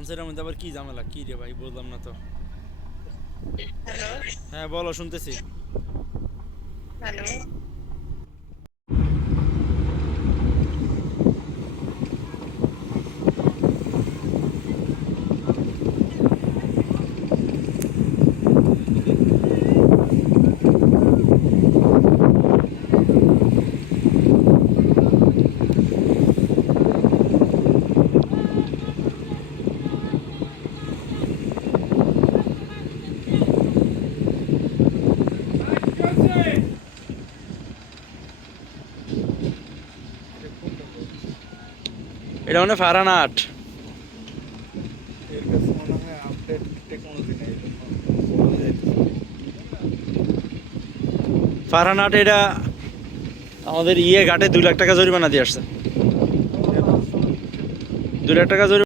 লঞ্চের মধ্যে আবার কি ঝামেলা, কি রে ভাই বুঝলাম না তো। হ্যালো। হ্যাঁ বলো, শুনতেছি। হ্যালো। এটা মানে ফারানাট। এর কাছে মনে হয় আপডেট টেকনোলজি নেই, এই জন্য বলা যাইতেছে না। ফারানাট এটা আমাদের ঘাটে 2 লাখ টাকা জরিমানা দিয়ে আসছে। কেন? 2 লাখ টাকা জরিমানা